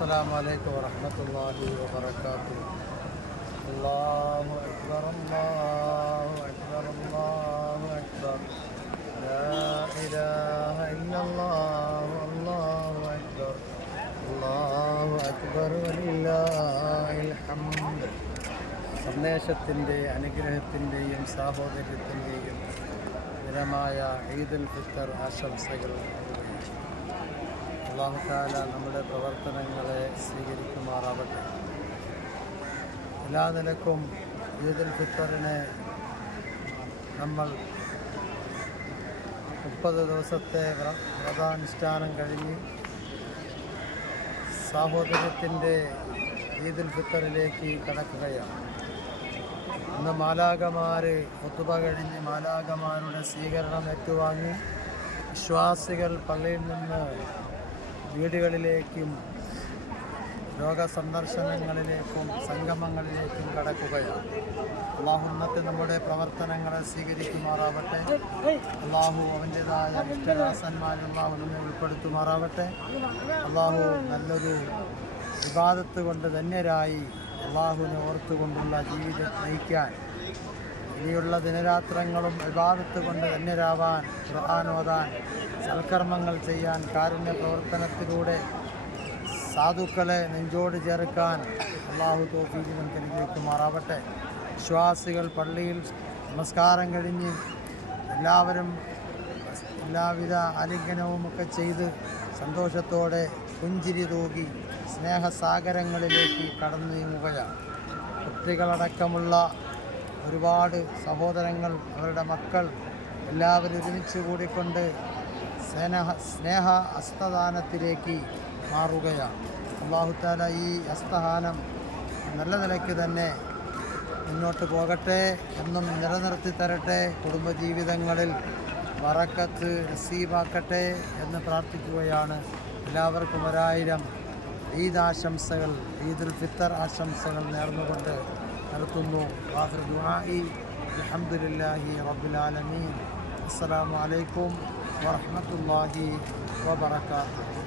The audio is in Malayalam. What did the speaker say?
السلام عليكم ورحمة الله وبركاته الله أكبر الله أكبر الله أكبر لا إله إلا الله الله أكبر الله أكبر ولله الحمد സന്ദേശത്തിൻ്റെ അനുഗ്രഹത്തിൻ്റെയും സാഹോദര്യത്തിൻ്റെയും ദിനമായ ഈദുൽ ഫിത്തർ ആശംസകൾ നേരുകയാണ്. അള്ളാഹു താല നമ്മുടെ പ്രവർത്തനങ്ങളെ സ്വീകരിക്കുമാറാവട്ടെ എല്ലാ നിലക്കും ഈദുൽ ഫിത്തറിനെ നമ്മൾ മുപ്പത് ദിവസത്തെ വ്ര- വ്രതാനുഷ്ഠാനം കഴിഞ്ഞ് സാഹോദര്യത്തിന്റെ ഈദുൽ ഫിത്തറിലേക്ക് കടക്കുകയാണ് ഇന്ന് മാലാകമാർ ഒത്തുപ കഴിഞ്ഞ് മാലാകമാരുടെ സ്വീകരണം ഏറ്റുവാങ്ങി വിശ്വാസികൾ പള്ളിയിൽ നിന്ന് വീടുകളിലേക്കും ലോക സന്ദർശനങ്ങളിലേക്കും സംഗമങ്ങളിലേക്കും കടക്കുകയാണ്. അള്ളാഹുന്നത്തെ നമ്മുടെ പ്രവർത്തനങ്ങളെ സ്വീകരിക്കുമാറാവട്ടെ. അള്ളാഹു അവന്റെതായ ഇഷ്ടദാസന്മാരെ അള്ളാഹു നമ്മെ ഉൾപ്പെടുത്തുമാറാവട്ടെ. അള്ളാഹു നല്ലൊരു വിവാദത്ത് കൊണ്ട് ധന്യരായി അള്ളാഹുവിനെ ഓർത്തുകൊണ്ടുള്ള ജീവിതം നയിക്കാൻ ഇനിയുള്ള ദിനരാത്രങ്ങളും വിവാദത്ത് കൊണ്ട് ധന്യരാവാൻ പ്രധാനോദാൻ സൽക്കർമ്മങ്ങൾ ചെയ്യാൻ കാരുണ്യ പ്രവർത്തനത്തിലൂടെ സാധുക്കളെ നെഞ്ചോട് ചേർക്കാൻ അള്ളാഹു തോഫീക്ക് നമുക്ക് അനുഗ്രഹിക്കുമാറാവട്ടെ. വിശ്വാസികൾ പള്ളിയിൽ നമസ്കാരം കഴിഞ്ഞ് എല്ലാവരും എല്ലാവിധ ആലിംഗനവും ഒക്കെ ചെയ്ത് സന്തോഷത്തോടെ പുഞ്ചിരി തൂകി സ്നേഹസാഗരങ്ങളിലേക്ക് കടന്നു നീങ്ങുകയാണ്. കുട്ടികളടക്കമുള്ള ഒരുപാട് സഹോദരങ്ങൾ അവരുടെ മക്കൾ എല്ലാവരും ഒരുമിച്ച് കൂടിക്കൊണ്ട് സ്നേഹ സ്നേഹ ഹസ്തദാനത്തിലേക്ക് മാറുകയാണ്. അള്ളാഹുത്താല ഈ അസ്തഹാനം നല്ല നിലയ്ക്ക് തന്നെ മുന്നോട്ട് പോകട്ടെ എന്നും നിലനിർത്തി തരട്ടെ. കുടുംബജീവിതങ്ങളിൽ വറക്കത്ത് നസീബാക്കട്ടെ എന്ന് പ്രാർത്ഥിക്കുകയാണ് എല്ലാവർക്കും ഒരായിരം ഈദ് ആശംസകൾ ഈദുൽ ഫിത്തർ ആശംസകൾ നേർന്നുകൊണ്ട് നിർത്തുന്നു ആഖിർ ദുആഇ അൽഹംദുലില്ലാഹി റബ്ബിൽ ആലമീൻ അസ്സലാമു അലൈക്കും വറഹ്മത്തുള്ളാഹി വബറകാതുഹു